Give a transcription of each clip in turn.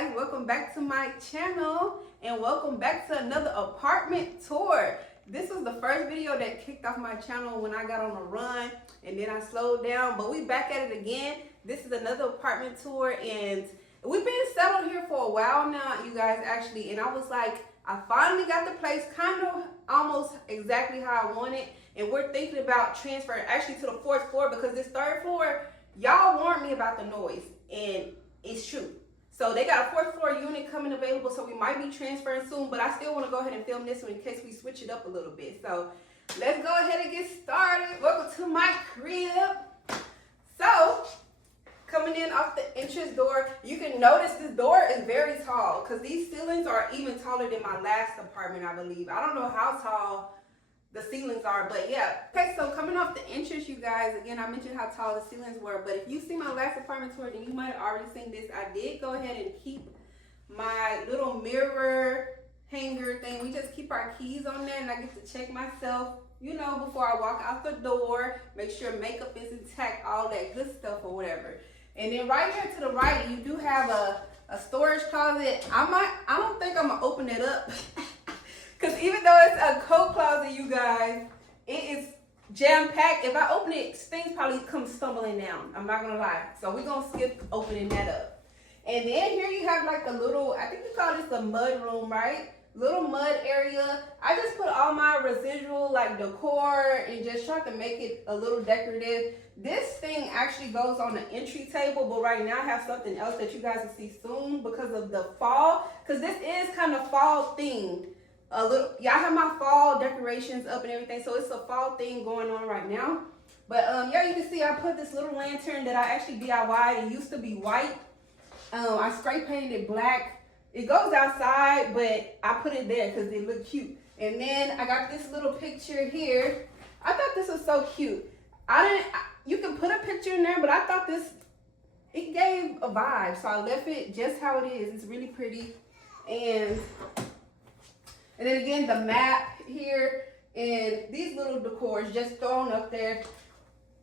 guys, welcome back to my channel and welcome back to another apartment tour. This was the first video that kicked off my channel when I got on a run and then I slowed down, but we back at it again. This is another apartment tour and we've been settled here for a while now, you guys, actually, and I was like, I finally got the place kind of almost exactly how I want it, and we're thinking about transferring actually to the 4th floor because this 3rd floor, y'all warned me about the noise and it's true. So they got a 4th floor unit coming available, so we might be transferring soon, but I still want to go ahead and film this one in case we switch it up a little bit. So let's go ahead and get started. Welcome to my crib. So coming in off the entrance door, you can notice this door is very tall because these ceilings are even taller than my last apartment, I believe. I don't know how tall the ceilings are, but yeah. Okay, so coming off the entrance, you guys, again, I mentioned how tall the ceilings were, but if you've seen my last apartment tour, then you might have already seen this. I did go ahead and keep my little mirror hanger thing. We just keep our keys on there, and I get to check myself, you know, before I walk out the door, make sure makeup is intact, all that good stuff or whatever. And then right here to the right, you do have a storage closet. I don't think I'm gonna open it up. Because even though it's a coat closet, you guys, it is jam-packed. If I open it, things probably come stumbling down. I'm not going to lie. So we're going to skip opening that up. And then here you have like a little, I think you call this the mud room, right? Little mud area. I just put all my residual like decor and just tried to make it a little decorative. This thing actually goes on the entry table, but right now I have something else that you guys will see soon because of the fall. Because this is kind of fall themed. A little, y'all have my fall decorations up and everything, so it's a fall thing going on right now. But yeah, you can see I put this little lantern that I actually DIY'd. It used to be white. I spray painted it black. It goes outside, but I put it there because it looked cute. And then I got this little picture here. I thought this was so cute. You can put a picture in there, but I thought it gave a vibe, so I left it just how it is. It's really pretty. And then again, the map here and these little decors just thrown up there.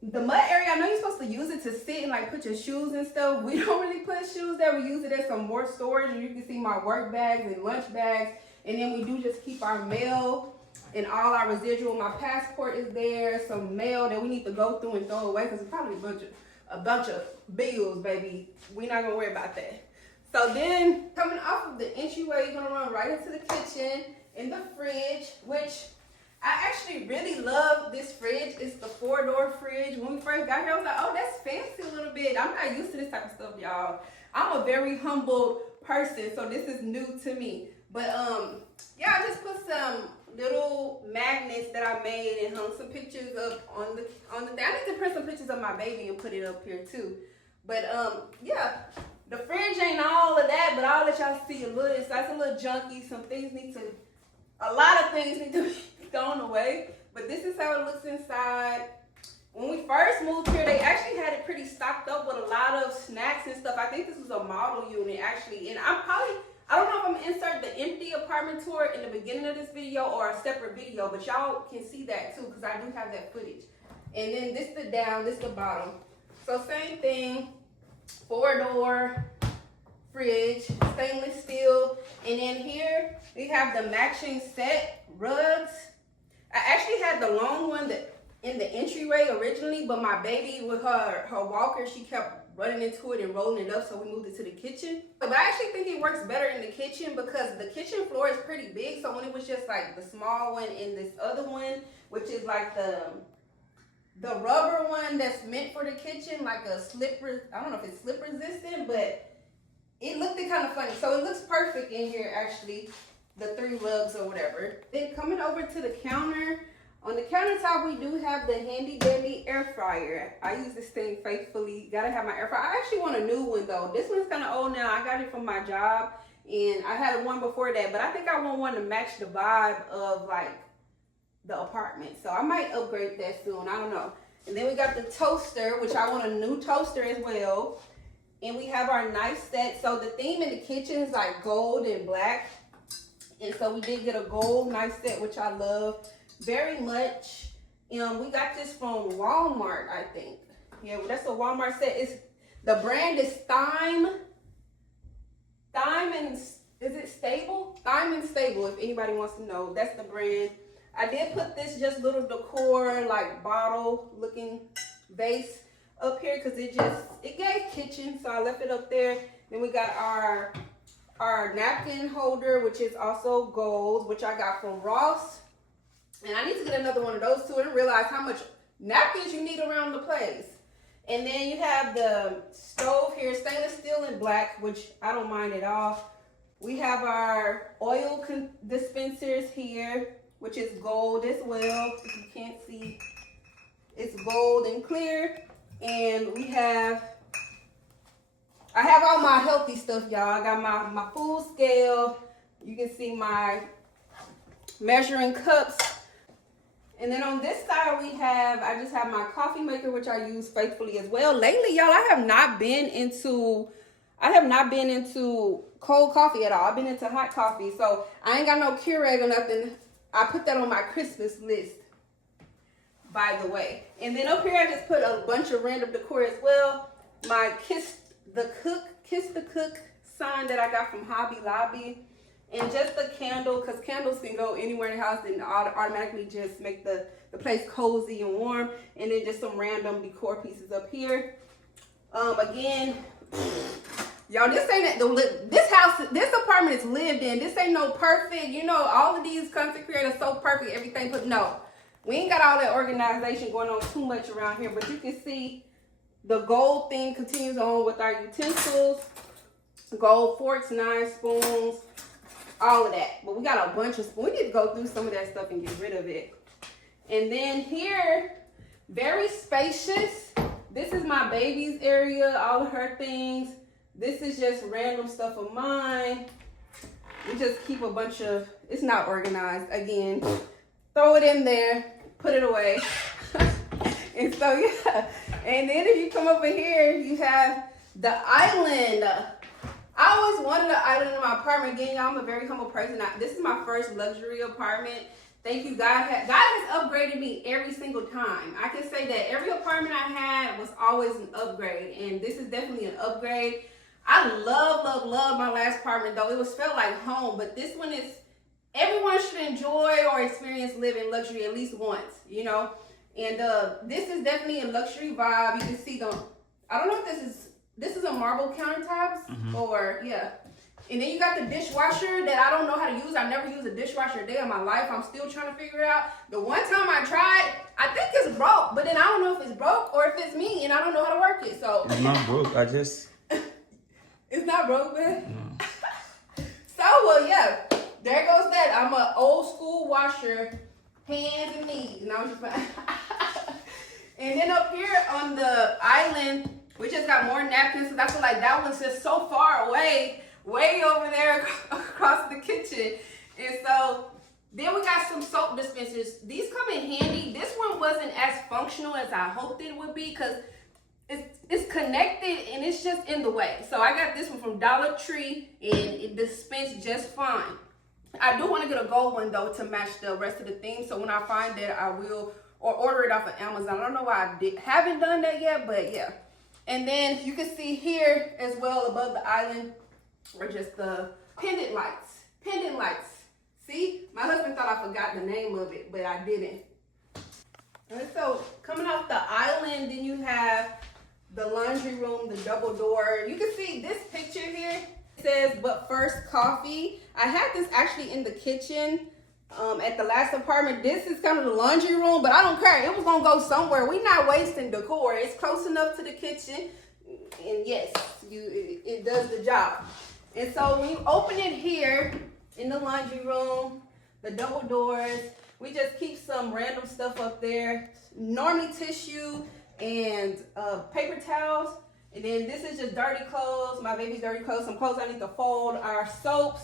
The mud area, I know you're supposed to use it to sit and like put your shoes and stuff. We don't really put shoes there. We use it as some more storage, and you can see my work bags and lunch bags. And then we do just keep our mail and all our residual. My passport is there, some mail that we need to go through and throw away because it's probably a bunch of bills, baby. We're not gonna worry about that. So then coming off of the entryway, you're gonna run right into the kitchen. In the fridge, which I actually really love this fridge. It's the 4-door fridge. When we first got here, I was like, oh, that's fancy a little bit. I'm not used to this type of stuff, y'all. I'm a very humble person, so this is new to me. But yeah, I just put some little magnets that I made and hung some pictures up on the thing. I need to print some pictures of my baby and put it up here too. But yeah, the fridge ain't all of that, but I'll let y'all see a little. It's like a little junky. Some things need to. A lot of things need to be thrown away, but this is how it looks inside. When we first moved here, they actually had it pretty stocked up with a lot of snacks and stuff. I think this was a model unit actually, and I don't know if I'm gonna insert the empty apartment tour in the beginning of this video or a separate video, but y'all can see that too because I do have that footage. And then this the down, this the bottom. So same thing, 4-door. Fridge, stainless steel, and then here we have the matching set rugs. I actually had the long one in the entryway originally, but my baby with her walker, she kept running into it and rolling it up, so we moved it to the kitchen. But I actually think it works better in the kitchen because the kitchen floor is pretty big, so when it was just like the small one and this other one, which is like the rubber one that's meant for the kitchen, like a slipper, I don't know if it's slip resistant, but it looked kind of funny. So it looks perfect in here, actually, the 3 rugs or whatever. Then coming over to the counter, on the countertop, we do have the handy dandy air fryer. I use this thing faithfully. Gotta have my air fryer. I actually want a new one though. This one's kind of old now. I got it from my job and I had one before that, but I think I want one to match the vibe of like the apartment. So I might upgrade that soon. I don't know. And then we got the toaster, which I want a new toaster as well. And we have our knife set. So the theme in the kitchen is like gold and black. And so we did get a gold knife set, which I love very much. We got this from Walmart, I think. Yeah, well, that's a Walmart set. The brand is Thyme Stable, if anybody wants to know. That's the brand. I did put this just little decor, like bottle looking vase up here because it gave kitchen, so I left it up there. Then we got our napkin holder, which is also gold, which I got from Ross. And I need to get another one of those too. I didn't realize how much napkins you need around the place. And then you have the stove here, stainless steel and black, which I don't mind at all. We have our oil dispensers here, which is gold as well. If you can't see, it's gold and clear. And I have all my healthy stuff, y'all. I got my food scale. You can see my measuring cups. And then on this side I just have my coffee maker, which I use faithfully as well. Lately, y'all, I have not been into cold coffee at all. I've been into hot coffee. So I ain't got no Keurig or nothing. I put that on my Christmas list, by the way. And then up here, I just put a bunch of random decor as well. My Kiss the Cook sign that I got from Hobby Lobby. And just the candle, because candles can go anywhere in the house and automatically just make the place cozy and warm. And then just some random decor pieces up here. Again, y'all, this apartment is lived in. This ain't no perfect, you know, all of these content creators so perfect, everything, but no. We ain't got all that organization going on too much around here, but you can see the gold thing continues on with our utensils, gold forks, knives, spoons, all of that. But we got a bunch of spoons. We need to go through some of that stuff and get rid of it. And then here, very spacious. This is my baby's area, all of her things. This is just random stuff of mine. We just keep a bunch of, it's not organized. Again, throw it in there, put it away. And so, yeah. And then if you come over here, you have the island. I always wanted an island in my apartment. Again, y'all, I'm a very humble person. This is my first luxury apartment. Thank you, God. God has upgraded me every single time. I can say that every apartment I had was always an upgrade, and this is definitely an upgrade. I love my last apartment, though. It felt like home, but this one is, everyone should enjoy or experience living luxury at least once, you know? And this is definitely a luxury vibe. You can see I don't know if this is a marble countertops or, yeah. And then you got the dishwasher that I don't know how to use. I never used a dishwasher a day in my life. I'm still trying to figure it out. The one time I tried, I think it's broke, but then I don't know if it's broke or if it's me and I don't know how to work it. So it's not broke. It's not broke, man. No. So, well, yeah, there goes that. I'm an old school washer, hands and knees. And I was just like, and then up here on the island, we just got more napkins. So I feel like that one's just so far away, way over there across the kitchen. And so then we got some soap dispensers. These come in handy. This one wasn't as functional as I hoped it would be because it's connected and it's just in the way. So I got this one from Dollar Tree and it dispensed just fine. I do want to get a gold one though to match the rest of the theme. So when I find that, I will order it off of Amazon. I don't know why I haven't done that yet, but yeah. And then you can see here as well above the island are just the pendant lights. Pendant lights. See, my husband thought I forgot the name of it, but I didn't. And so coming off the island, then you have the laundry room, the double door. You can see this picture here. It says, but first coffee. I had this actually in the kitchen at the last apartment. This is kind of the laundry room, but I don't care. It was gonna go somewhere. We're not wasting decor. It's close enough to the kitchen. And yes, it does the job. And so when you open it here in the laundry room, the double doors, we just keep some random stuff up there. Normally tissue and paper towels. And then this is just dirty clothes, my baby's dirty clothes, some clothes I need to fold, our soaps.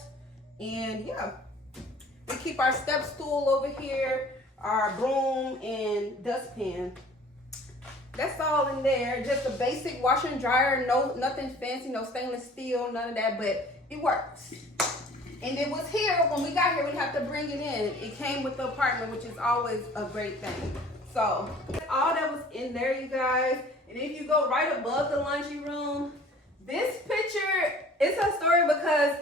And yeah, we keep our step stool over here, our broom and dustpan. That's all in there. Just a basic washer and dryer, nothing fancy, no stainless steel, none of that, but it works. And it was here, when we got here, we have to bring it in. It came with the apartment, which is always a great thing. So, all that was in there, you guys. And if you go right above the laundry room, this picture, it's a story because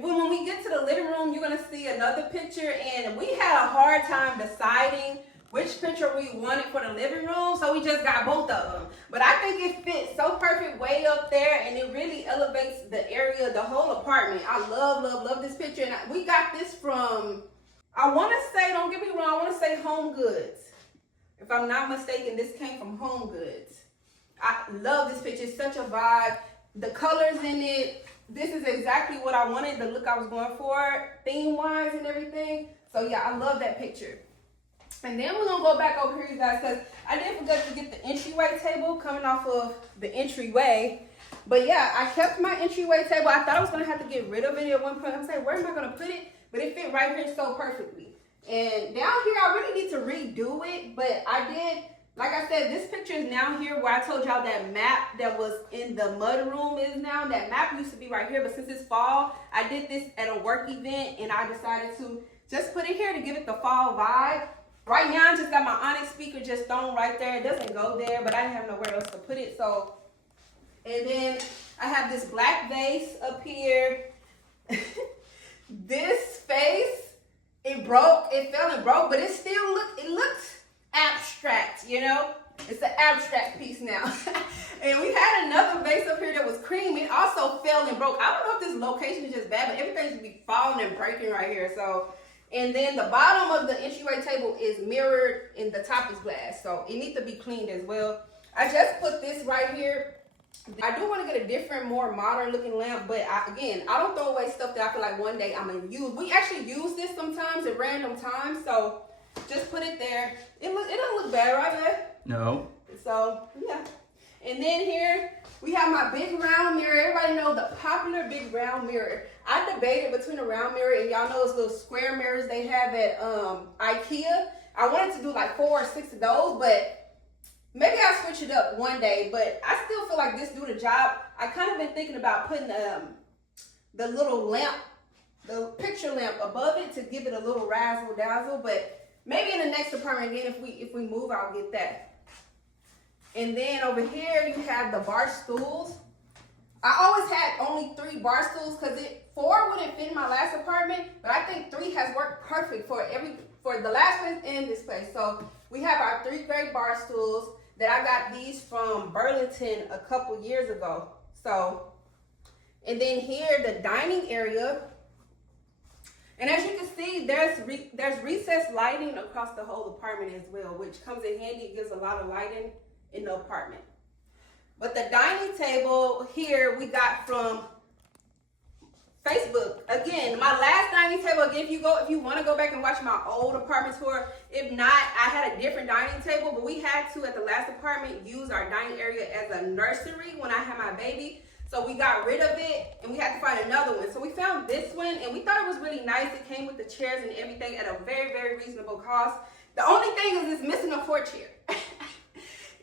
when we get to the living room, you're gonna see another picture, and we had a hard time deciding which picture we wanted for the living room, so we just got both of them. But I think it fits so perfect way up there, and it really elevates the area, the whole apartment. I love this picture, and we got this from, I want to say, don't get me wrong, I want to say Home Goods. If I'm not mistaken, this came from Home Goods. I love this picture. It's such a vibe. The colors in it, this is exactly what I wanted, the look I was going for, theme-wise and everything. So yeah, I love that picture. And then we're gonna go back over here, you guys, because I did forget to get the entryway table coming off of the entryway. But yeah, I kept my entryway table. I thought I was gonna have to get rid of it at one point. I was like, where am I gonna put it? But it fit right here so perfectly. And down here, I really need to redo it, but I did. Like I said, this picture is now here where I told y'all that map that was in the mud room is now. That map used to be right here, but since it's fall, I did this at a work event, and I decided to just put it here to give it the fall vibe. Right now, I just got my Onyx speaker just thrown right there. It doesn't go there, but I didn't have nowhere else to put it. So, and then I have this black vase up here. This vase, it broke, it fell and broke, but it still looks abstract, you know? It's an abstract piece now. And we had another vase up here that was cream. It also fell and broke. I don't know if this location is just bad, but everything should be falling and breaking right here. So, and then the bottom of the entryway table is mirrored and the top is glass. So it needs to be cleaned as well. I just put this right here. I do want to get a different, more modern looking lamp, but again, I don't throw away stuff that I feel like one day I'm going to use. We actually use this sometimes at random times, so just put it there. It doesn't look bad, right, man? No. So, yeah. And then here, we have my big round mirror. Everybody know the popular big round mirror. I debated between a round mirror and y'all know those little square mirrors they have at IKEA. I wanted to do like 4 or 6 of those, but maybe I'll switch it up one day. But I still feel like this do the job. I kind of been thinking about putting the little lamp, the picture lamp above it to give it a little razzle dazzle. But maybe in the next apartment again, if we move, I'll get that. And then over here, you have the bar stools. I always had only 3 bar stools because 4 wouldn't fit in my last apartment, but I think 3 has worked perfect for the last place and this place. So we have our 3 great bar stools that I got these from Burlington a couple years ago. So, and then here, the dining area. And as you can see, there's recessed lighting across the whole apartment as well, which comes in handy. It gives a lot of lighting in the apartment. But the dining table here we got from Facebook. Again, my last dining table, again, if you want to go back and watch my old apartment tour, if not, I had a different dining table, but we had to, at the last apartment, use our dining area as a nursery when I had my baby. So we got rid of it and we had to find another one. So we found this one and we thought it was really nice. It came with the chairs and everything at a very, very reasonable cost. The only thing is it's missing a 4 chair.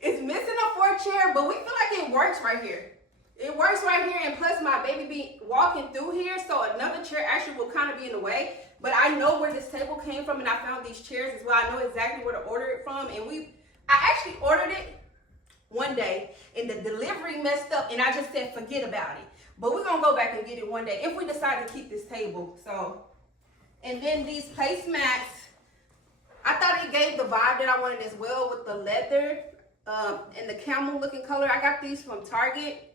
It's missing a 4 chair, but we feel like it works right here. It works right here, and plus my baby be walking through here, so another chair actually will kind of be in the way. But I know where this table came from, and I found these chairs as well. I know exactly where to order it from, and I actually ordered it one day, and the delivery messed up, and I just said forget about it. But we're gonna go back and get it one day if we decide to keep this table. So, and then these placemats, I thought it gave the vibe that I wanted as well with the leather. And the camel looking color. I got these from Target.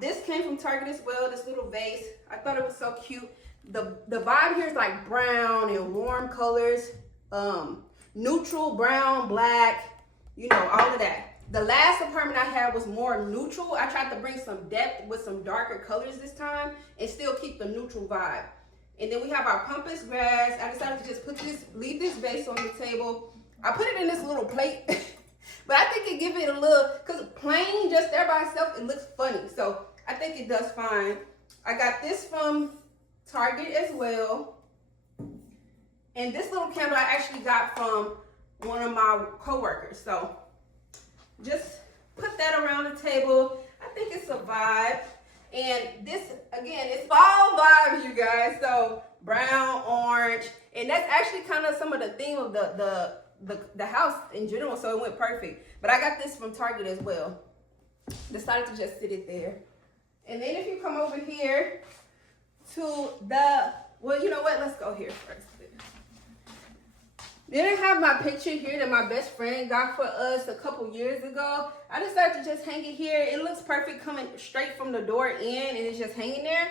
This came from Target as well, this little vase. I thought it was so cute. The vibe here is like brown and warm colors, neutral, brown, black, you know, all of that. The last apartment I had was more neutral. I tried to bring some depth with some darker colors this time and still keep the neutral vibe. And then we have our pampas grass. I decided to just leave this vase on the table. I put it in this little plate. But I think it give it a little, because plain just there by itself, it looks funny. So I think it does fine. I got this from Target as well. And this little candle I actually got from one of my coworkers. So just put that around the table. I think it's a vibe. And this, again, it's fall vibes, you guys. So brown, orange. And that's actually kind of some of the theme of the house in general, so it went perfect. But I got this from Target as well. Decided to just sit it there. And then if you come over here to the well, you know what? Let's go here first. Then I have my picture here that my best friend got for us a couple years ago. I decided to just hang it here. It looks perfect coming straight from the door in, and it's just hanging there.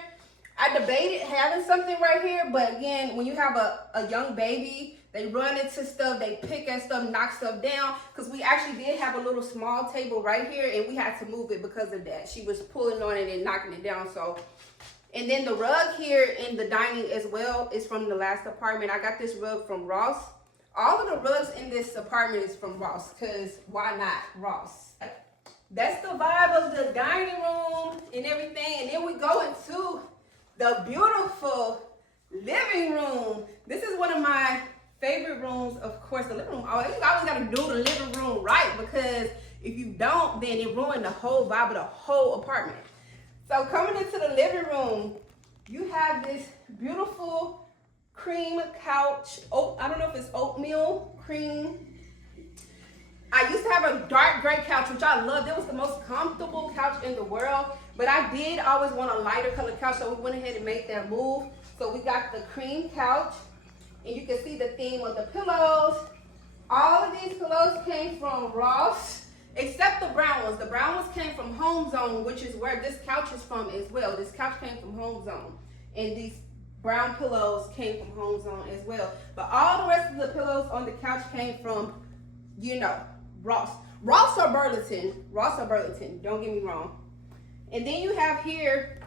I debated having something right here, but again, when you have a young baby, they run into stuff, they pick at stuff, knock stuff down, because we actually did have a little small table right here, and we had to move it because of that. She was pulling on it and knocking it down, so. And then the rug here in the dining as well is from the last apartment. I got this rug from Ross. All of the rugs in this apartment is from Ross, because why not Ross? That's the vibe of the dining room and everything. And then we go into the beautiful living room. This is one of my favorite rooms, of course, the living room. You always got to do the living room right, because if you don't, then it ruins the whole vibe of the whole apartment. So coming into the living room, you have this beautiful cream couch. Oh, I don't know if it's oatmeal cream. I used to have a dark gray couch, which I loved. It was the most comfortable couch in the world, but I did always want a lighter colored couch, so we went ahead and made that move. So we got the cream couch, and you can see the theme of the pillows. All of these pillows came from Ross, except the brown ones. The brown ones came from Home Zone, which is where this couch is from as well. This couch came from Home Zone, and these brown pillows came from Home Zone as well. But all the rest of the pillows on the couch came from, you know, Ross. Ross or Burlington. Ross or Burlington, don't get me wrong. And then you have here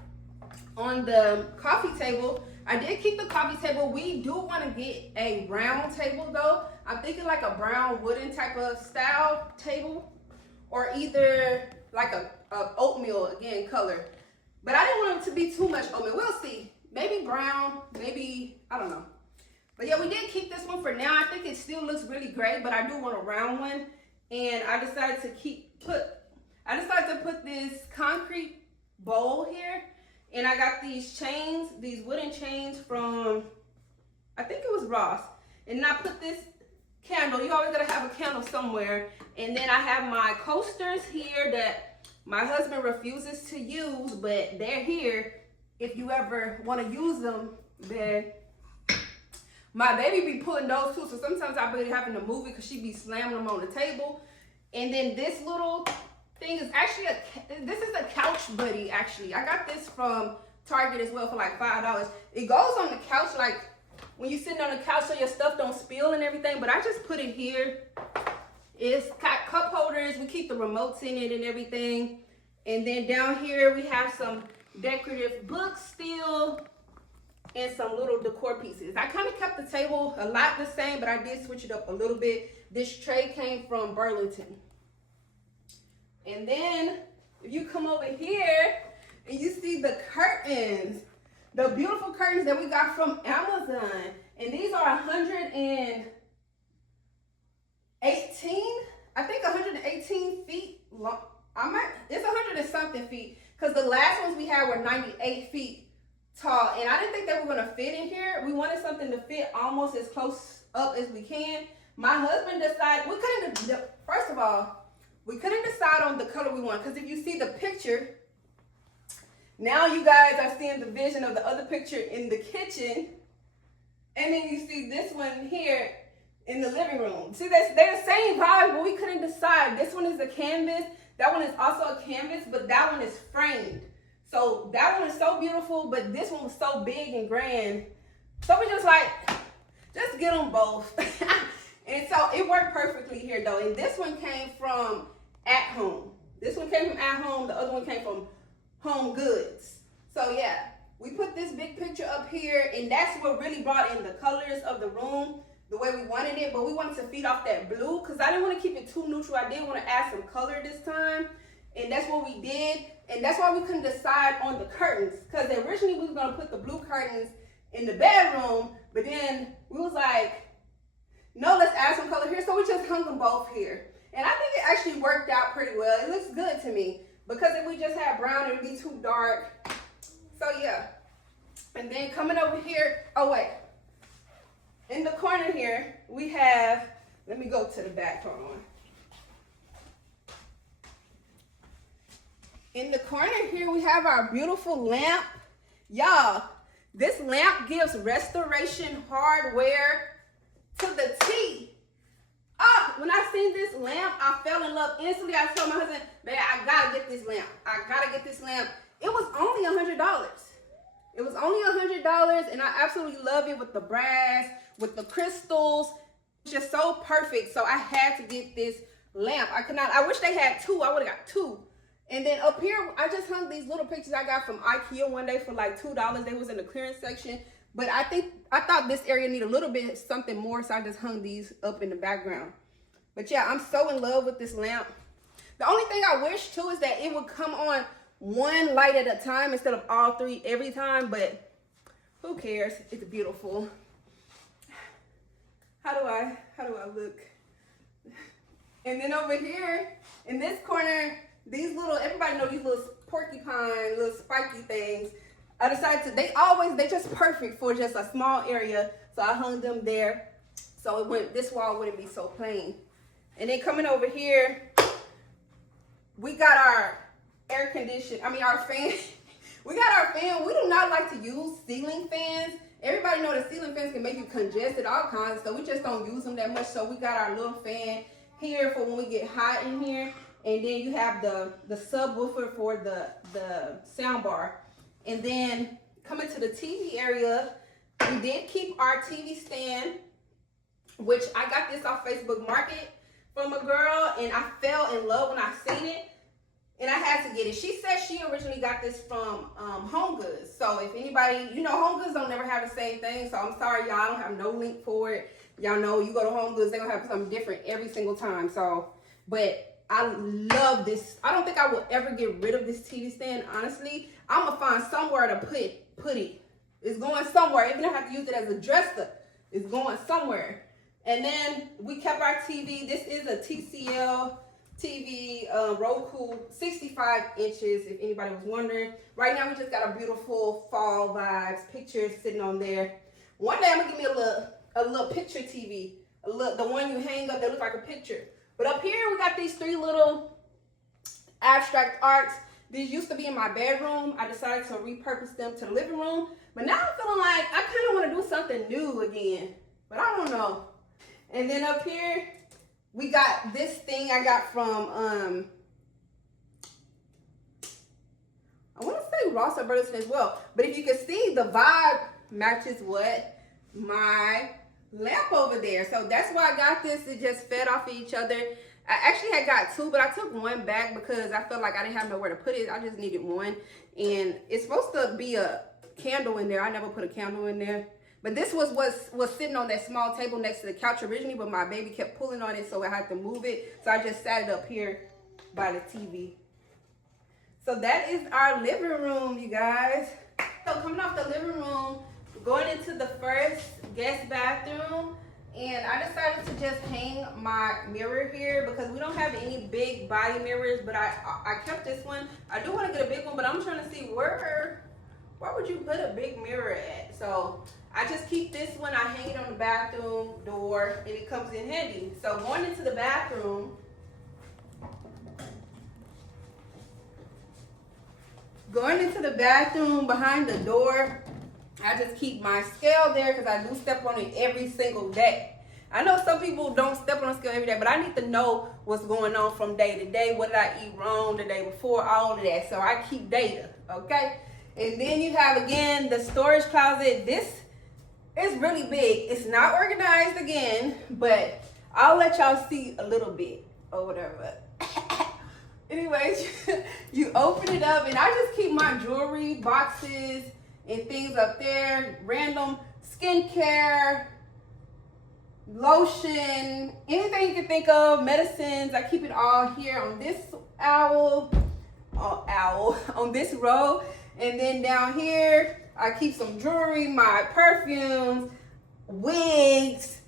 on the coffee table, I did keep the coffee table. We do want to get a round table though. I'm thinking like a brown wooden type of style table, or either like a oatmeal, again, color. But I didn't want it to be too much oatmeal. We'll see. Maybe brown, maybe, I don't know. But yeah, we did keep this one for now. I think it still looks really great, but I do want a round one. And I decided to put this concrete bowl here. And I got these chains, these wooden chains from, I think it was Ross. And I put this candle. You always gotta have a candle somewhere. And then I have my coasters here that my husband refuses to use, but they're here. If you ever want to use them, then my baby be pulling those too. So sometimes I be having to move it because she be slamming them on the table. And then this little thing is actually this is a couch buddy actually. I got this from Target as well for like $5. It goes on the couch like when you're sitting on the couch so your stuff don't spill and everything. But I just put it here. It's got cup holders. We keep the remotes in it and everything. And then down here we have some decorative books still and some little decor pieces. I kind of kept the table a lot the same, but I did switch it up a little bit. This tray came from Burlington. And then if you come over here and you see the curtains, the beautiful curtains that we got from Amazon, and these are 118, I think 118 feet long. It's 100 and something feet, because the last ones we had were 98 feet tall, and I didn't think they were gonna fit in here. We wanted something to fit almost as close up as we can. My husband decided, first of all, we couldn't decide on the color we want, because if you see the picture, now you guys are seeing the vision of the other picture in the kitchen, and then you see this one here in the living room. See, they're the same vibe, but we couldn't decide. This one is a canvas. That one is also a canvas, but that one is framed. So that one is so beautiful, but this one was so big and grand. So we just like, just get them both. And so it worked perfectly here though. And this one came from At Home. This one came from At Home. The other one came from Home Goods. So yeah, we put this big picture up here, and that's what really brought in the colors of the room the way we wanted it. But we wanted to feed off that blue because I didn't want to keep it too neutral. I did want to add some color this time, and that's what we did. And that's why we couldn't decide on the curtains, because originally we were going to put the blue curtains in the bedroom, but then we was like, no, let's add some color here. So we just hung them both here. And I think it actually worked out pretty well. It looks good to me, because if we just had brown, it would be too dark. So yeah. And then coming over here, oh wait. In the corner here, we have, let me go to the back, hold on. In the corner here, we have our beautiful lamp. Y'all, This lamp gives restoration hardware to the T. Oh, when I seen this lamp, I fell in love instantly. I told my husband, man, I gotta get this lamp. I gotta get this lamp. It was only $100. It was only $100, and I absolutely love it with the brass, with the crystals. It's just so perfect. So I had to get this lamp. I wish they had two. I would have got two. And then up here, I just hung these little pictures I got from IKEA one day for like $2. They was in the clearance section. But I thought this area needed a little bit something more, so I just hung these up in the background. But yeah, I'm so in love with this lamp. The only thing I wish too is that it would come on one light at a time instead of all three every time, but who cares? It's beautiful. How do I look? And then over here, in this corner, these little, everybody know these little porcupine, little spiky things. I decided they just perfect for just a small area. So I hung them there. So this wall wouldn't be so plain. And then coming over here, we got our our fan. We got our fan. We do not like to use ceiling fans. Everybody know that ceiling fans can make you congested, all kinds. So we just don't use them that much. So we got our little fan here for when we get hot in here. And then you have the subwoofer for the sound bar. And then coming to the TV area, we did keep our TV stand, which I got this off Facebook Market from a girl, and I fell in love when I seen it, and I had to get it. She said she originally got this from Home Goods. So if anybody, Home Goods don't never have the same thing. So I'm sorry, y'all, I don't have no link for it. Y'all know you go to Home Goods, they're gonna have something different every single time. So, but I love this. I don't think I will ever get rid of this TV stand, honestly. I'm gonna find somewhere to put it. It's going somewhere. Even if I have to use it as a dresser, it's going somewhere. And then we kept our TV. This is a TCL TV, Roku, 65 inches, if anybody was wondering. Right now, we just got a beautiful fall vibes picture sitting on there. One day, I'm gonna give me a little picture TV, the one you hang up that looks like a picture. But up here, we got these three little abstract arts. These used to be in my bedroom. I decided to repurpose them to the living room. But now I'm feeling like I kind of want to do something new again. But I don't know. And then up here, we got this thing I got from, I want to say Ross or Burlington as well. But if you can see, the vibe matches what? My lamp over there. So that's why I got this. It just fed off of each other. I actually had got two, but I took one back because I felt like I didn't have nowhere to put it. I just needed one. And it's supposed to be a candle in there. I never put a candle in there. But this was sitting on that small table next to the couch originally, but my baby kept pulling on it, so I had to move it. So I just sat it up here by the TV. So that is our living room, you guys. So coming off the living room, going into the first guest bathroom, and I decided to just hang my mirror here because we don't have any big body mirrors, but I kept this one. I do want to get a big one, but I'm trying to see where would you put a big mirror at? So I just keep this one. I hang it on the bathroom door, and it comes in handy. So going into the bathroom, behind the door, I just keep my scale there because I do step on it every single day. I know some people don't step on a scale every day, but I need to know what's going on from day to day. What did I eat wrong the day before? All of that. So I keep data, okay? And then you have, again, the storage closet. This is really big. It's not organized again, but I'll let y'all see a little bit or whatever. Anyways, you open it up, and I just keep my jewelry boxes and things up there, random skincare, lotion, anything you can think of, medicines. I keep it all here on this on this row. And then down here, I keep some jewelry, my perfumes, wigs.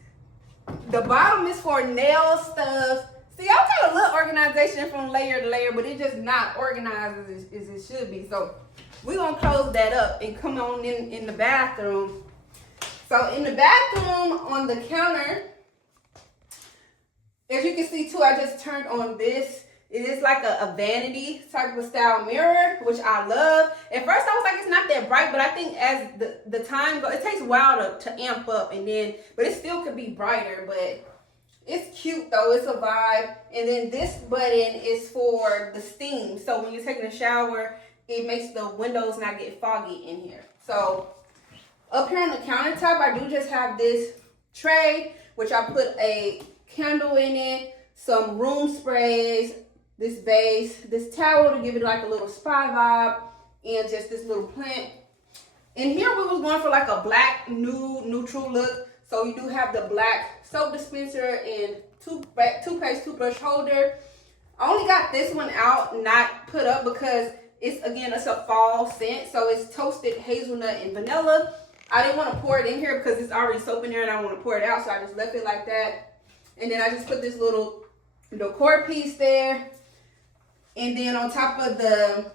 The bottom is for nail stuff. See, I've got a little organization from layer to layer, but it's just not organized as it should be. So we're gonna close that up and come on in the bathroom. So in the bathroom, on the counter, as you can see too, I just turned on this. It is like a vanity type of style mirror, which I love. At first I was like, it's not that bright, but I think as the time goes, it takes a while to amp up, and then, but it still could be brighter, but it's cute though, it's a vibe. And then this button is for the steam. So when you're taking a shower, it makes the windows not get foggy in here. So up here on the countertop, I do just have this tray, which I put a candle in it, some room sprays, this vase, this towel to give it like a little spa vibe, and just this little plant. And here we was going for like a black nude neutral look. So you do have the black soap dispenser and toothpaste toothbrush holder. I only got this one out, not put up, because it's a fall scent. So it's toasted hazelnut and vanilla. I didn't want to pour it in here because it's already soap in there and I want to pour it out. So I just left it like that. And then I just put this little decor piece there. And then on top of the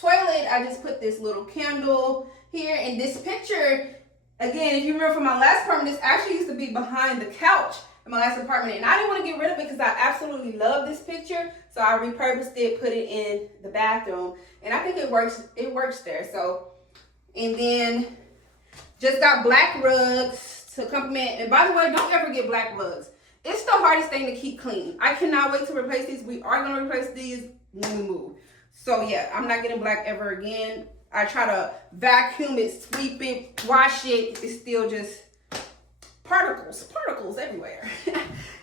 toilet, I just put this little candle here. And this picture, again, if you remember from my last apartment, this actually used to be behind the couch in my last apartment. And I didn't want to get rid of it because I absolutely love this picture. So I repurposed it, put it in the bathroom. And I think it works there. So, and then just got black rugs to complement. And by the way, don't ever get black rugs. It's the hardest thing to keep clean. I cannot wait to replace these. We are going to replace these when we move. So yeah, I'm not getting black ever again. I try to vacuum it, sweep it, wash it. It's still just particles everywhere.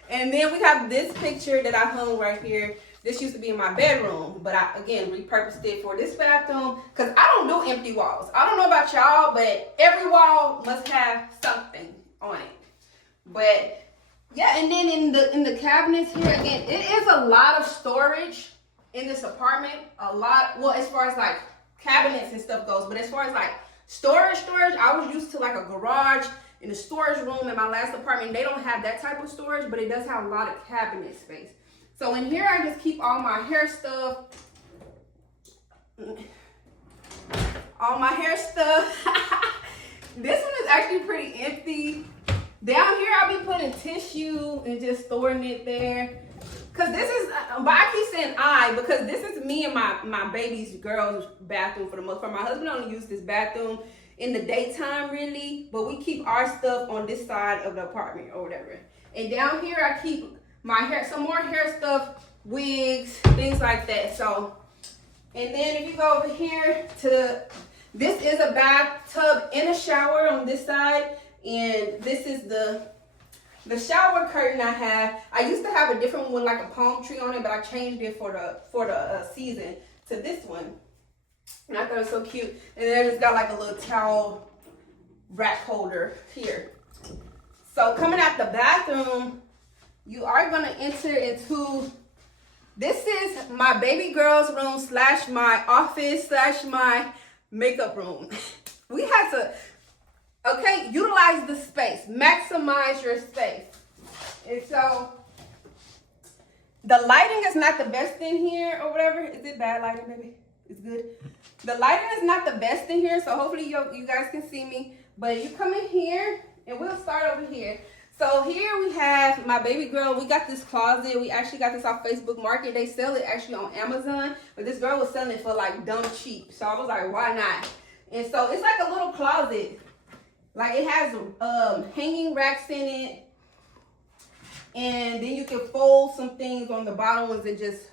And then we have this picture that I hung right here. This used to be in my bedroom, but I, again, repurposed it for this bathroom because I don't do empty walls. I don't know about y'all, but every wall must have something on it. But yeah, and then in the cabinets here, again, it is a lot of storage in this apartment. A lot, well, as far as like cabinets and stuff goes, but as far as like storage, I was used to like a garage in the storage room in my last apartment. They don't have that type of storage, but it does have a lot of cabinet space. So in here, I just keep all my hair stuff. This one is actually pretty empty. Down here, I'll be putting tissue and just storing it there. Cause this is, but I keep saying because this is me and my baby's girl's bathroom for the most part. My husband only uses this bathroom in the daytime really, but we keep our stuff on this side of the apartment or whatever. And down here, I keep my hair, some more hair stuff, wigs, things like that. So, and then if you go over here to, this is a bathtub and a shower on this side. And this is the shower curtain I have. I used to have a different one, like a palm tree on it, but I changed it for the season to this one. And I thought it was so cute. And then it's got like a little towel rack holder here. So coming out the bathroom, you are gonna enter into, this is my baby girl's room / my office / my makeup room. We had to, okay, utilize the space, maximize your space. And so the lighting is not the best in here or whatever. Is it bad lighting, baby? It's good. The lighting is not the best in here, so hopefully you guys can see me. But you come in here, and we'll start over here. So here we have my baby girl. We got this closet. We actually got this off Facebook Market. They sell it actually on Amazon, but this girl was selling it for like dumb cheap. So I was like, why not? And so it's like a little closet. Like it has hanging racks in it. And then you can fold some things on the bottom ones and just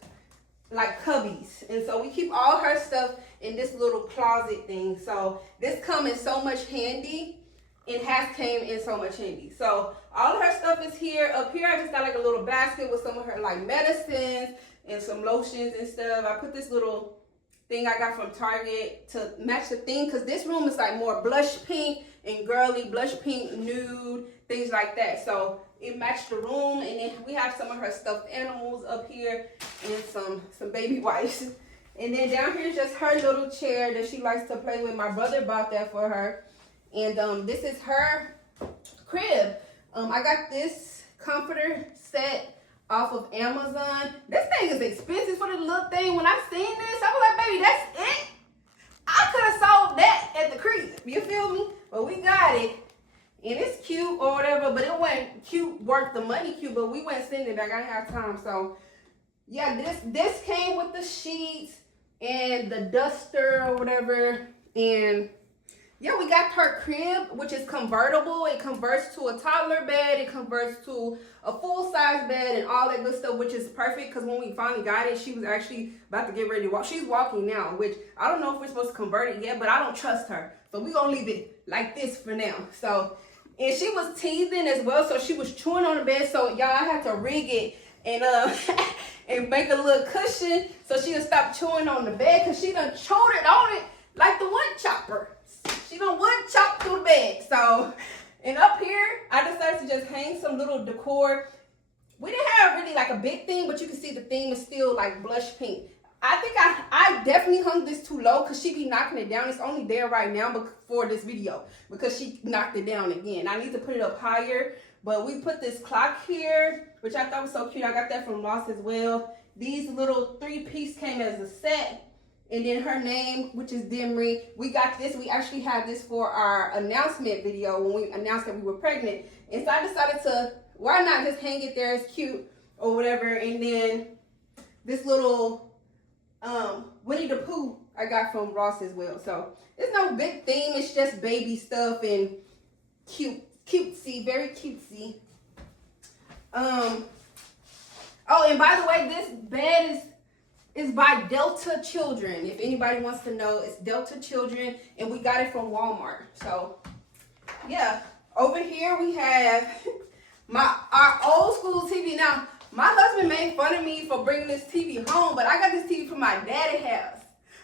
like cubbies. And so we keep all her stuff in this little closet thing. So this comes in so much handy. It has came in so much handy. So all of her stuff is here. Up here, I just got like a little basket with some of her like medicines and some lotions and stuff. I put this little thing I got from Target to match the theme, because this room is like more blush pink and girly, blush pink, nude, things like that. So it matched the room. And then we have some of her stuffed animals up here and some baby wipes. And then down here is just her little chair that she likes to play with. My brother bought that for her. And this is her crib. I got this comforter set off of Amazon. This thing is expensive for the little thing. When I seen this, I was like, baby, that's it? I could have sold that at the crib. You feel me? But we got it. And it's cute or whatever, but it wasn't cute worth the money cute, but we went sending it back. I didn't have time. So yeah, this came with the sheets and the duster or whatever. And yeah, we got her crib, which is convertible. It converts to a toddler bed. It converts to a full-size bed and all that good stuff, which is perfect because when we finally got it, she was actually about to get ready to walk. She's walking now, which I don't know if we're supposed to convert it yet, but I don't trust her. So we're going to leave it like this for now. So, and she was teething as well, so she was chewing on the bed. So y'all, I had to rig it and and make a little cushion so she'll stop chewing on the bed because she done chewed it on it like the wood chopper. She done wood chop through the bed. So, and up here, I decided to just hang some little decor. We didn't have really like a big theme, but you can see the theme is still like blush pink. I think I definitely hung this too low because she be knocking it down. It's only there right now for this video because she knocked it down again. I need to put it up higher, but we put this clock here, which I thought was so cute. I got that from Ross as well. These little 3-piece came as a set. And then her name, which is Demry. We got this. We actually had this for our announcement video when we announced that we were pregnant. And so I decided to, why not just hang it there? It's cute or whatever. And then this little Winnie the Pooh I got from Ross as well. So it's no big theme. It's just baby stuff and cutesy, very cutesy. Oh, and by the way, this bed is by Delta Children. If anybody wants to know, it's Delta Children, and we got it from Walmart. So, yeah. Over here we have our old school TV. Now, my husband made fun of me for bringing this TV home, but I got this TV from my daddy's house.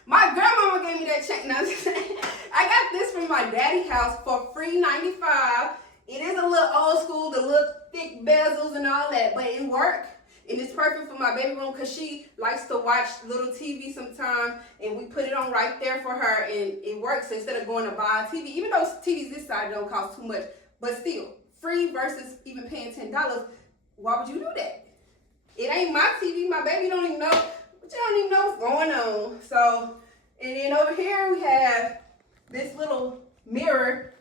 My grandmama gave me that check. Now, I got this from my daddy's house for free $95. It is a little old school, the little thick bezels and all that, but it worked. And it's perfect for my baby room because she likes to watch little TV sometimes, and we put it on right there for her, and it works instead of going to buy a TV. Even though TVs this side don't cost too much, but still, free versus even paying $10. Why would you do that? It ain't my TV. My baby don't even know. But you don't even know what's going on. So, and then over here we have this little mirror,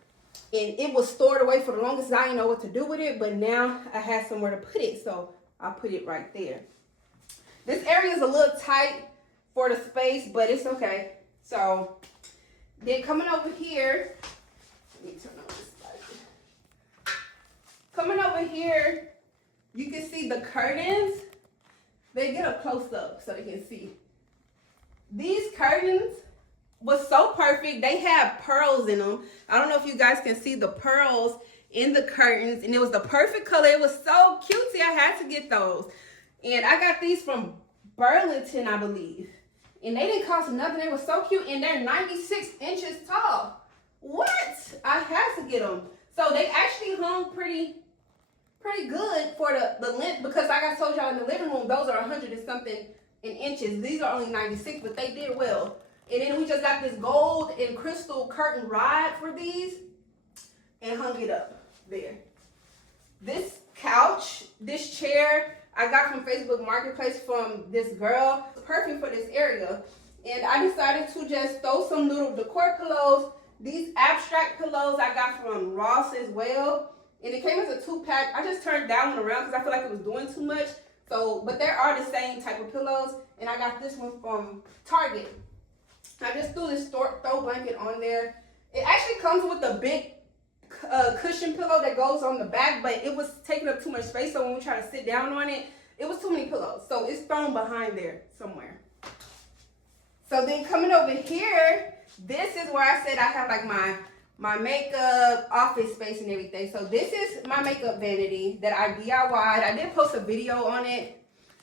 and it was stored away for the longest. I didn't know what to do with it, but now I have somewhere to put it. So I'll put it right there. This area is a little tight for the space, but it's okay. So then coming over here, let me turn on this light. Coming over here, you can see the curtains. They get a close up so you can see. These curtains was so perfect. They have pearls in them. I don't know if you guys can see the pearls in the curtains, and it was the perfect color. It was so cutesy. I had to get those, and I got these from Burlington, I believe, and they didn't cost nothing. They were so cute, and they're 96 inches tall. What? I had to get them. So they actually hung pretty good for the length, because like I told y'all in the living room, those are 100 and something in inches. These are only 96, but they did well. And then we just got this gold and crystal curtain rod for these and hung it up there. This couch, this chair, I got from Facebook Marketplace from this girl. It's perfect for this area. And I decided to just throw some little decor pillows. These abstract pillows I got from Ross as well. And it came as a 2-pack. I just turned that one around because I feel like it was doing too much. So, but there are the same type of pillows. And I got this one from Target. I just threw this throw blanket on there. It actually comes with a big cushion pillow that goes on the back, but it was taking up too much space. So when we try to sit down on it, it was too many pillows. So it's thrown behind there somewhere. So then coming over here, this is where I said I have like my makeup office space and everything. So this is my makeup vanity that I DIY'd. I did post a video on it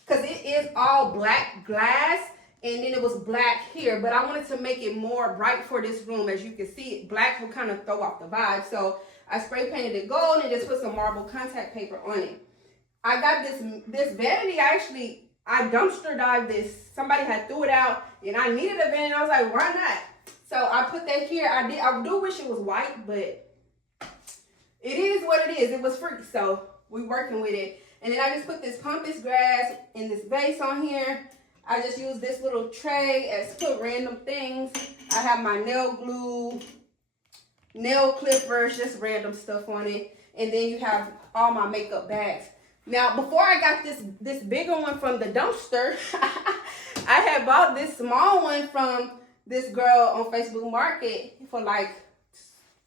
because it is all black glass, and then it was black here, but I wanted to make it more bright for this room. As you can see, black will kind of throw off the vibe. So I spray painted it gold and just put some marble contact paper on it. I got this vanity. I dumpster dived this. Somebody had threw it out, and I needed a vanity. I was like, why not? So I put that here. I do wish it was white, but it is what it is. It was free, so we working with it. And then I just put this pampas grass in this vase on here. I just use this little tray as put random things. I have my nail glue, nail clippers, just random stuff on it. And then you have all my makeup bags. Now, before I got this bigger one from the dumpster, I had bought this small one from this girl on Facebook Market for like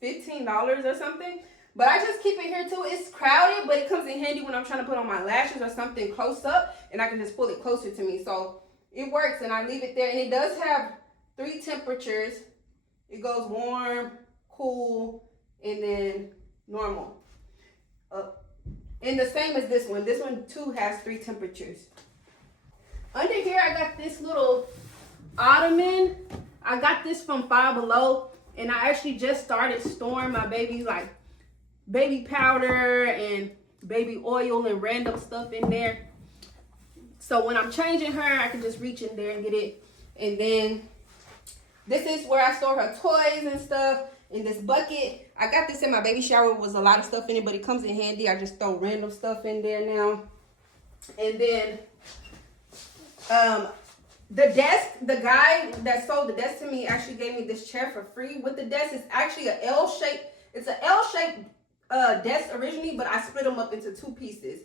$15 or something. But I just keep it here too. It's crowded, but it comes in handy when I'm trying to put on my lashes or something close up, and I can just pull it closer to me. So it works, and I leave it there. And it does have 3 temperatures. It goes warm, cool, and then normal. And the same as this one. This one too has 3 temperatures. Under here, I got this little ottoman. I got this from Five Below, and I actually just started storing my baby's like baby powder and baby oil and random stuff in there. So when I'm changing her, I can just reach in there and get it. And then this is where I store her toys and stuff. In this bucket, I got this in my baby shower. Was a lot of stuff in it, but it comes in handy. I just throw random stuff in there now. And then the desk, the guy that sold the desk to me actually gave me this chair for free with the desk. It's actually an L-shaped. It's an L-shaped desk originally, but I split them up into 2 pieces.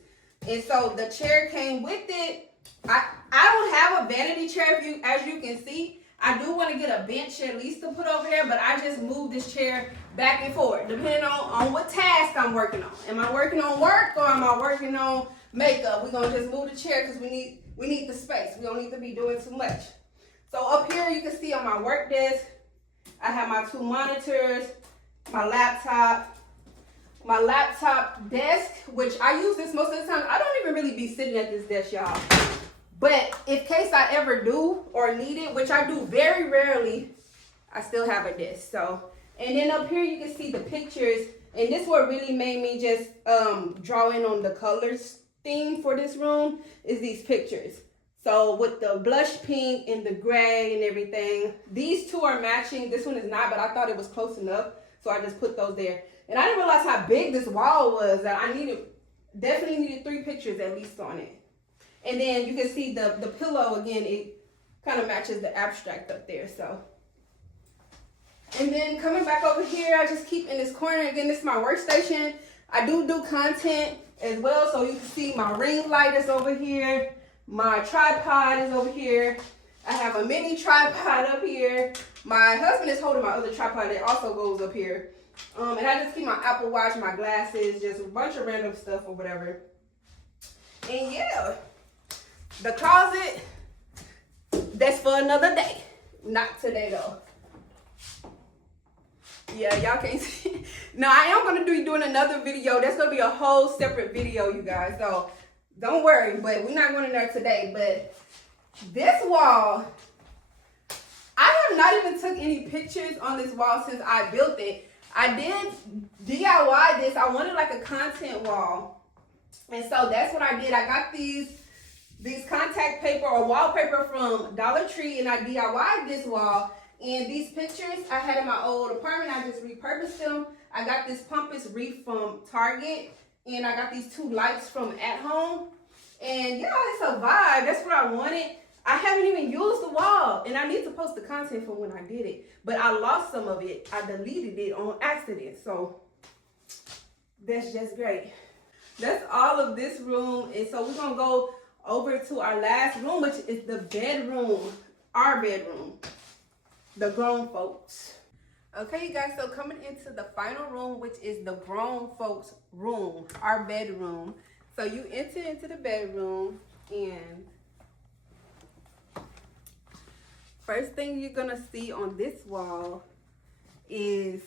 And so the chair came with it. I don't have a vanity chair, as you can see. I do want to get a bench at least to put over there, but I just move this chair back and forth depending on what task I'm working on. Am I working on work or am I working on makeup? We're gonna just move the chair because we need the space. We don't need to be doing too much. So up here you can see on my work desk, I have my 2 monitors, my laptop desk, which I use this most of the time. I don't even really be sitting at this desk, y'all. But in case I ever do or need it, which I do very rarely, I still have a desk. So, and then up here you can see the pictures, and this what really made me just draw in on the colors theme for this room is these pictures. So with the blush pink and the gray and everything, these 2 are matching. This one is not, but I thought it was close enough, so I just put those there. And I didn't realize how big this wall was that I definitely needed 3 pictures at least on it. And then you can see the pillow again, it kind of matches the abstract up there. So, and then coming back over here, I just keep in this corner. Again, this is my workstation. I do content as well. So you can see my ring light is over here. My tripod is over here. I have a mini tripod up here. My husband is holding my other tripod that also goes up here. And I just keep my Apple Watch, my glasses, just a bunch of random stuff or whatever. And yeah. The closet, that's for another day. Not today, though. Yeah, y'all can't see. No, I am going to be doing another video. That's going to be a whole separate video, you guys. So, don't worry. But we're not going in there today. But this wall, I have not even took any pictures on this wall since I built it. I did DIY this. I wanted like a content wall. And so, that's what I did. I got these contact paper or wallpaper from Dollar Tree, and I DIY'd this wall. And these pictures I had in my old apartment, I just repurposed them. I got this pampas wreath from Target, and I got these 2 lights from At Home. And yeah, it's a vibe. That's what I wanted. I haven't even used the wall, and I need to post the content from when I did it. But I lost some of it. I deleted it on accident. So that's just great. That's all of this room. And so we're going to go over to our last room, which is the bedroom, our bedroom, the grown folks. Okay, you guys, so coming into the final room, which is the grown folks room, our bedroom. So you enter into the bedroom, and first thing you're gonna see on this wall is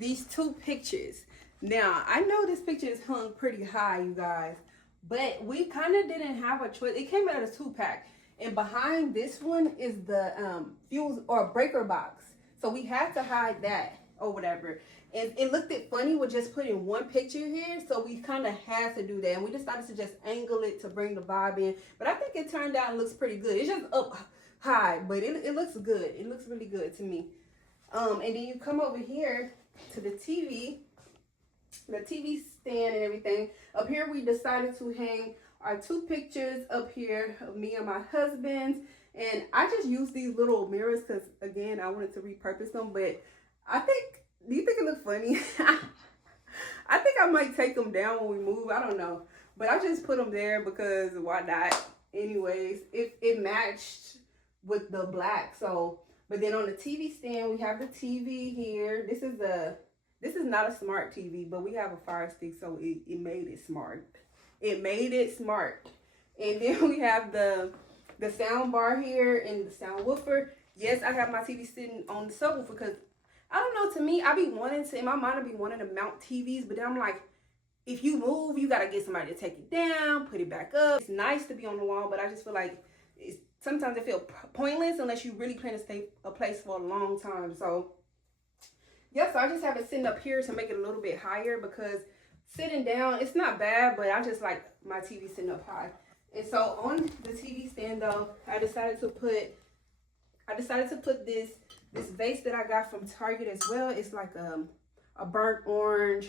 these 2 pictures. Now, I know this picture is hung pretty high, you guys, but we kind of didn't have a choice. It came out of a 2-pack. And behind this one is the fuse or breaker box. So we had to hide that or whatever. And it looked funny with just putting 1 picture here. So we kind of had to do that. And we decided to just angle it to bring the vibe in. But I think it turned out and looks pretty good. It's just up high, but it looks good. It looks really good to me. And then you come over here to the TV stand and everything. Up here we decided to hang our 2 pictures up here of me and my husband. And I just used these little mirrors because, again, I wanted to repurpose them. But do you think it looks funny? I think I might take them down when we move. I don't know. But I just put them there because why not? Anyways, it matched with the black. So, but then on the TV stand, we have the TV here. This is not a smart TV, but we have a Fire Stick, so it made it smart. It made it smart. And then we have the sound bar here and the sound woofer. Yes, I have my TV sitting on the subwoofer because I don't know, to me, I be wanting to, in my mind, I be wanting to mount TVs, but then I'm like, if you move, you got to get somebody to take it down, put it back up. It's nice to be on the wall, but I just feel like sometimes it feels pointless unless you really plan to stay a place for a long time. So, yeah, so I just have it sitting up here to make it a little bit higher because sitting down, it's not bad, but I just like my TV sitting up high. And so on the TV stand, though, I decided to put this vase that I got from Target as well. It's like a burnt orange,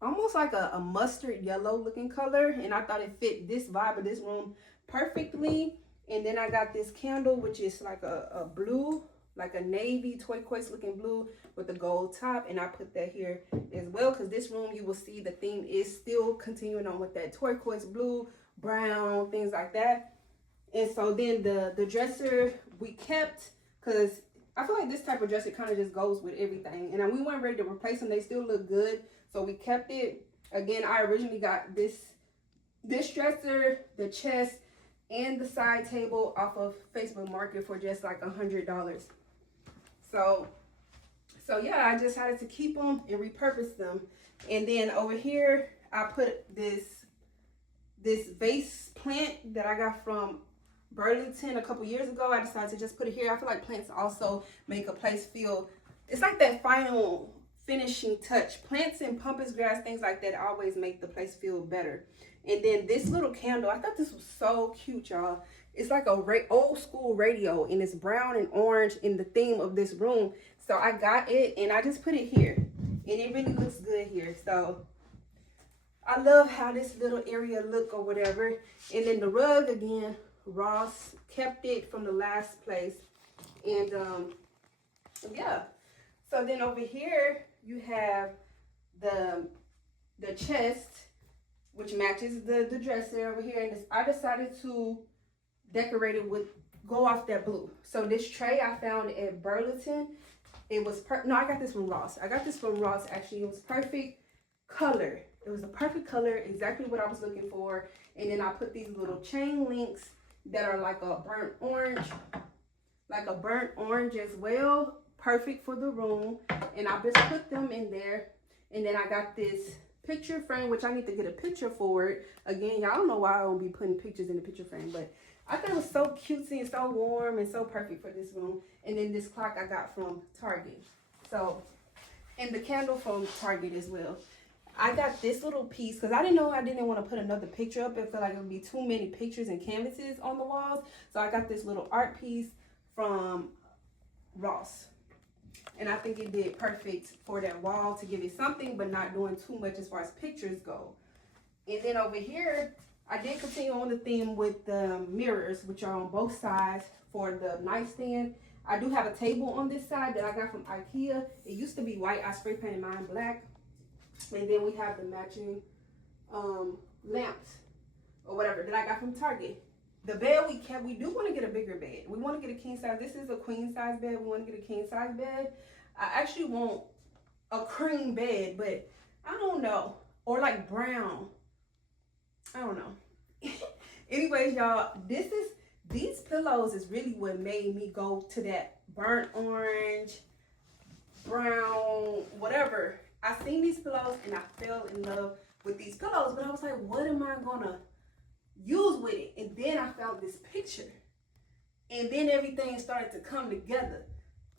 almost like a mustard yellow looking color, and I thought it fit this vibe of this room perfectly. And then I got this candle, which is like a blue, like a navy turquoise looking blue with a gold top, and I put that here as well because this room, you will see the theme is still continuing on with that turquoise blue, brown, things like that. And so then the dresser we kept because I feel like this type of dresser kind of just goes with everything, and we weren't ready to replace them. They still look good, so we kept it. Again, I originally got this dresser, the chest, and the side table off of Facebook Market for just like $100. So yeah, I decided to keep them and repurpose them. And then over here, I put this vase plant that I got from Burlington a couple years ago. I decided to just put it here. I feel like plants also make a place feel, it's like that final finishing touch. Plants and pampas grass, things like that always make the place feel better. And then this little candle, I thought this was so cute, y'all. It's like a old school radio, and it's brown and orange in the theme of this room. So I got it and I just put it here, and it really looks good here. So I love how this little area look or whatever. And then the rug, again, Ross kept it from the last place. And yeah, so then over here you have the chest, which matches the dresser over here. And I decided to decorate it with, go off that blue. So this tray I found at Burlington. It was no, I got this from Ross. I got this from Ross, actually. It was perfect color. It was the perfect color, exactly what I was looking for. And then I put these little chain links that are like a burnt orange as well. Perfect for the room. And I just put them in there. And then I got this picture frame, which I need to get a picture for it. Again, y'all don't know why I don't be putting pictures in the picture frame, but I thought it was so cutesy and so warm and so perfect for this room. And then this clock I got from Target. So, and the candle from Target as well. I got this little piece because I didn't want to put another picture up. I felt like it would be too many pictures and canvases on the walls. So I got this little art piece from Ross. And I think it did perfect for that wall to give it something, but not doing too much as far as pictures go. And then over here, I did continue on the theme with the mirrors, which are on both sides for the nightstand. I do have a table on this side that I got from IKEA. It used to be white. I spray painted mine black. And then we have the matching lamps or whatever that I got from Target. The bed we do want to get a bigger bed. We want to get a king size. This is a queen size bed. We want to get a king size bed. I actually want a cream bed, but I don't know. Or like brown. I don't know. Anyways, y'all, these pillows is really what made me go to that burnt orange, brown, whatever. I seen these pillows and I fell in love with these pillows, but I was like, what am I gonna use with it? And then I found this picture, and then everything started to come together.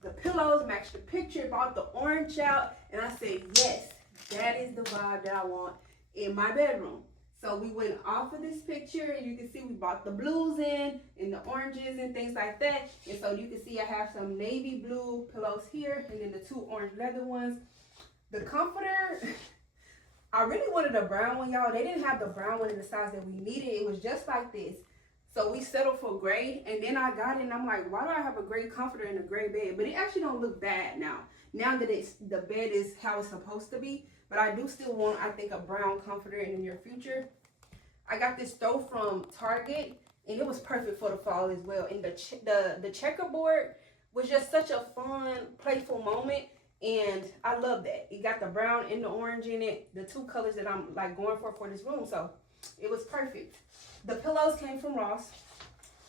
The pillows matched the picture, brought the orange out, and I said, yes, that is the vibe that I want in my bedroom. So we went off of this picture, and you can see we brought the blues in and the oranges and things like that. And so you can see I have some navy blue pillows here, and then the two orange leather ones. The comforter, I really wanted a brown one, y'all. They didn't have the brown one in the size that we needed. It was just like this. So we settled for gray, and then I got it and I'm like, why do I have a gray comforter and a gray bed? But it actually don't look bad now. Now that the bed is how it's supposed to be. But I do still want, I think, a brown comforter in the near future. I got this throw from Target, and it was perfect for the fall as well. And the checkerboard was just such a fun, playful moment. And I love that. It got the brown and the orange in it, the two colors that I'm like going for this room. So it was perfect. The pillows came from Ross.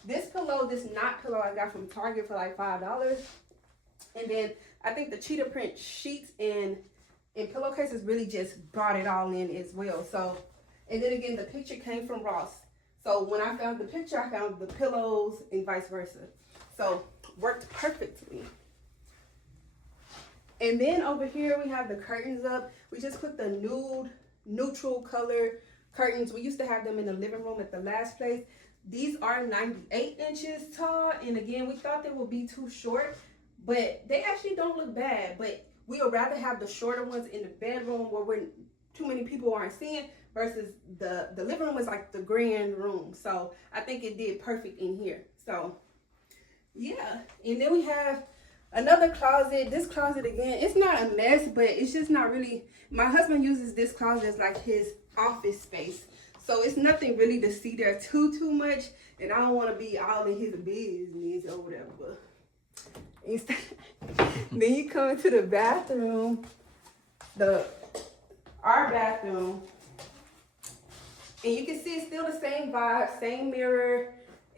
This pillow, this knot pillow, I got from Target for like $5. And then I think the cheetah print sheets and pillowcases really just brought it all in as well. So, and then again, the picture came from Ross. So when I found the picture, I found the pillows and vice versa. So worked perfectly. And then over here we have the curtains up. We just put the neutral color curtains. We used to have them in the living room at the last place. These are 98 inches tall. And again, we thought they would be too short, but they actually don't look bad. But we would rather have the shorter ones in the bedroom where too many people aren't seeing, versus the living room is like the grand room. So I think it did perfect in here. So yeah. And then we have another closet. This closet, again, it's not a mess, but it's just not really, my husband uses this closet as like his office space. So it's nothing really to see there too much. And I don't want to be all in his business or whatever. But instead, then you come into the bathroom, our bathroom, and you can see it's still the same vibe, same mirror,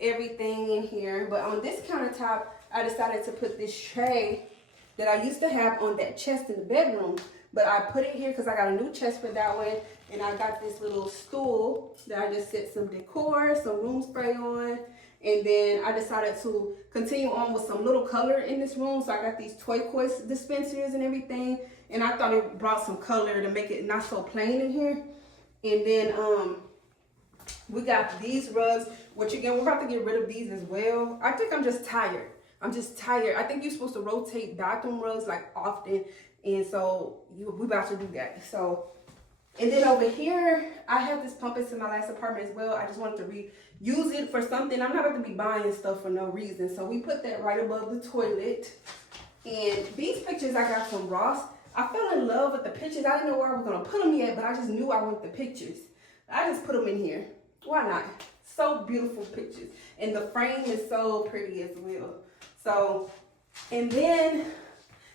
everything in here. But on this countertop, I decided to put this tray that I used to have on that chest in the bedroom. But I put it here because I got a new chest for that one. And I got this little stool that I just set some decor, some room spray on. And then I decided to continue on with some little color in this room. So I got these turquoise dispensers and everything. And I thought it brought some color to make it not so plain in here. And then we got these rugs, which again, we're about to get rid of these as well. I think I'm just tired. I'm just tired. I think you're supposed to rotate bathroom rugs like often. And so we about to do that. So, and then over here, I have this Pumpus in my last apartment as well. I just wanted to reuse it for something. I'm not about to be buying stuff for no reason. So we put that right above the toilet. And these pictures I got from Ross. I fell in love with the pictures. I didn't know where I was going to put them yet, but I just knew I wanted the pictures. I just put them in here. Why not? So beautiful pictures. And the frame is so pretty as well. So, and then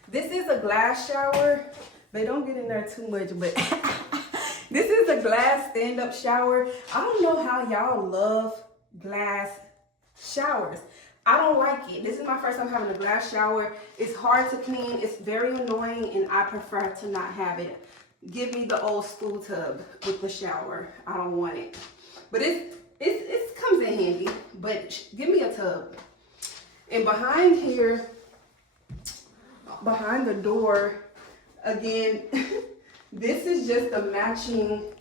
this is a glass shower. They don't get in there too much, but this is a glass stand-up shower. I don't know how y'all love glass showers. I don't like it. This is my first time having a glass shower. It's hard to clean. It's very annoying, and I prefer to not have it. Give me the old school tub with the shower. I don't want it. But it comes in handy. But give me a tub. And behind here, behind the door, again, this is just a matching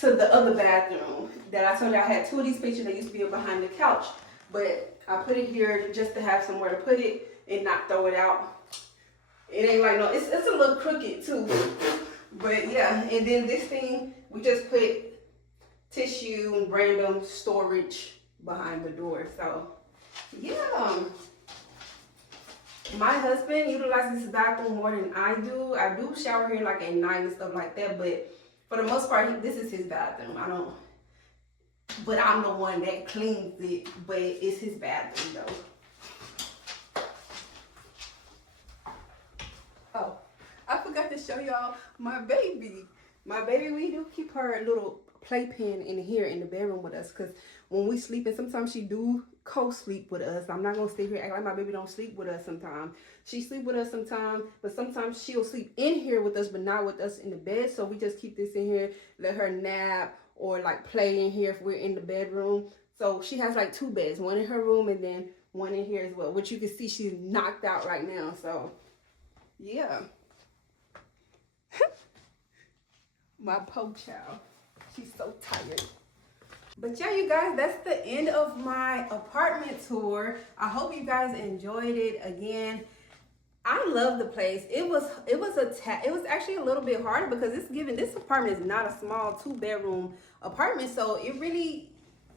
to the other bathroom that I told you I had two of these pictures that used to be behind the couch. But I put it here just to have somewhere to put it and not throw it out. It ain't like no, it's a little crooked too. But yeah, and then this thing, we just put tissue and random storage behind the door. So yeah. My husband utilizes this bathroom more than I do. I do shower here like at night and stuff like that, but for the most part, this is his bathroom. But I'm the one that cleans it, but it's his bathroom though. Oh, I forgot to show y'all my baby. My baby, we do keep her little playpen in here in the bedroom with us, because when we sleep, and sometimes she do co-sleep with us. I'm not gonna stay here act like my baby don't sleep with us sometimes. She sleep with us sometimes, but sometimes she'll sleep in here with us, but not with us in the bed. So we just keep this in here, let her nap or like play in here if we're in the bedroom. So she has like two beds, one in her room and then one in here as well, which you can see she's knocked out right now. So yeah. My poor child, she's so tired. But yeah, you guys, that's the end of my apartment tour. I hope you guys enjoyed it. Again, I love the place. It was actually a little bit harder because this apartment is not a small 2-bedroom apartment, so it really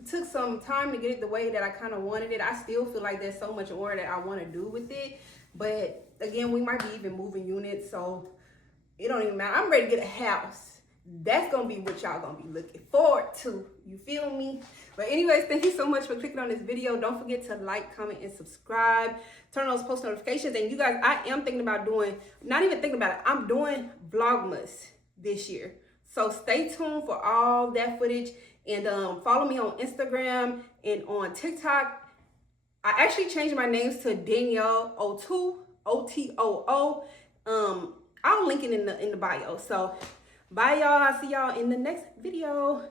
took some time to get it the way that I kind of wanted it. I still feel like there's so much more that I want to do with it. But again, we might be even moving units, so it don't even matter. I'm ready to get a house. That's gonna be what y'all gonna be looking forward to. You feel me? But anyways, thank you so much for clicking on this video. Don't forget to like, comment, and subscribe. Turn on those post notifications. And you guys, I am thinking about doing, not even thinking about it, I'm doing Vlogmas this year. So stay tuned for all that footage. And follow me on Instagram and on TikTok. I actually changed my names to Danielle O2, O-T-O-O. I'll link it in the bio. So bye y'all. I'll see y'all in the next video.